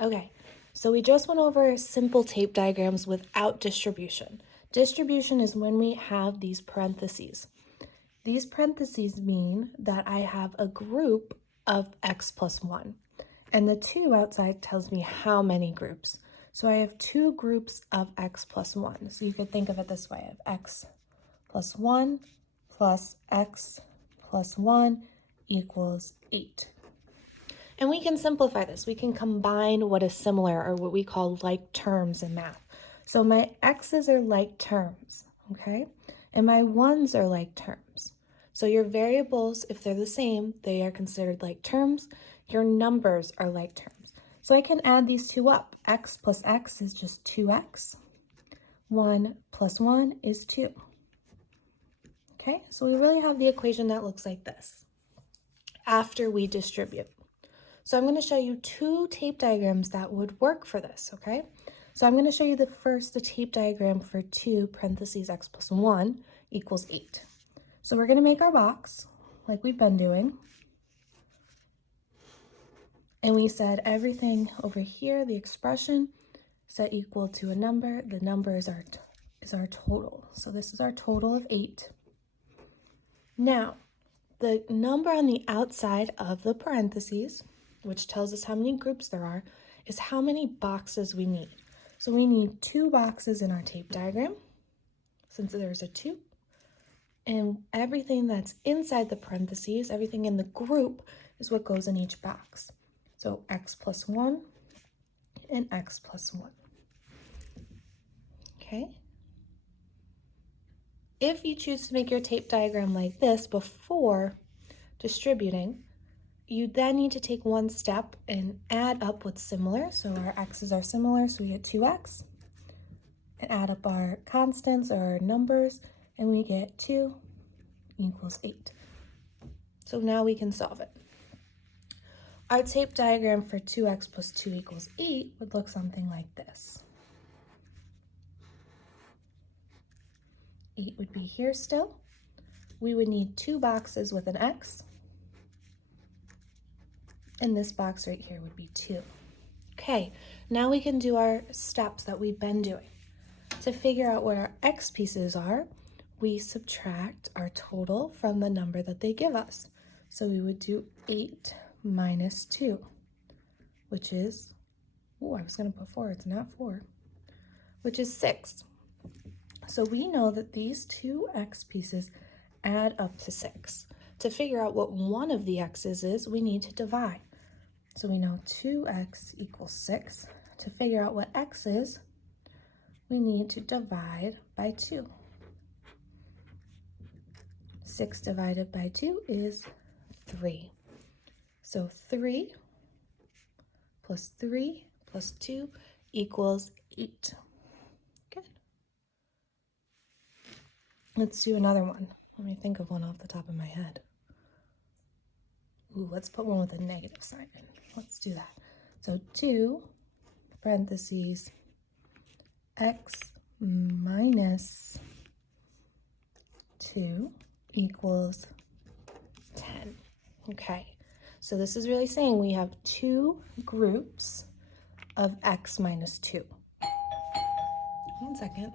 Okay, so we just went over simple tape diagrams without distribution. Distribution is when we have these parentheses. These parentheses mean that I have a group of x plus 1, and the 2 outside tells me how many groups. So I have 2 groups of x plus 1. So you could think of it this way: I have x plus 1 plus x plus 1 equals 8. And we can simplify this. We can combine what is similar, or what we call like terms in math. So my x's are like terms, okay? And my 1's are like terms. So your variables, if they're the same, they are considered like terms. Your numbers are like terms. So I can add these two up. X plus x is just 2x. 1 plus 1 is 2. Okay, so we really have the equation that looks like this after we distribute. So I'm going to show you 2 tape diagrams that would work for this, okay? So I'm going to show you the tape diagram for 2 parentheses x plus 1 equals 8. So we're going to make our box like we've been doing. And we said everything over here, the expression, set equal to a number. The number is our total. So this is our total of 8. Now, the number on the outside of the parentheses, which tells us how many groups there are, is how many boxes we need. So we need 2 boxes in our tape diagram, since there's a 2. And everything that's inside the parentheses, everything in the group, is what goes in each box. So x plus 1 and x plus 1. Okay? If you choose to make your tape diagram like this before distributing, you then need to take one step and add up what's similar. So our x's are similar, so we get 2x. And add up our constants or our numbers, and we get 2 equals 8. So now we can solve it. Our tape diagram for 2x plus 2 equals 8 would look something like this. 8 would be here still. We would need 2 boxes with an x. And this box right here would be 2. Okay, now we can do our steps that we've been doing. To figure out what our x pieces are, we subtract our total from the number that they give us. So we would do 8 minus 2, which is, I was going to put 4, it's not 4, which is 6. So we know that these 2 x pieces add up to 6. To figure out what one of the x's is, we need to divide. So we know 2x equals 6. To figure out what x is, we need to divide by 2. 6 divided by 2 is 3. So 3 plus 3 plus 2 equals 8. Good. Let's do another one. Let me think of one off the top of my head. Let's put one with a negative sign in. Let's do that. So 2 parentheses x minus 2 equals 10. Okay, so this is really saying we have 2 groups of x minus 2. One second.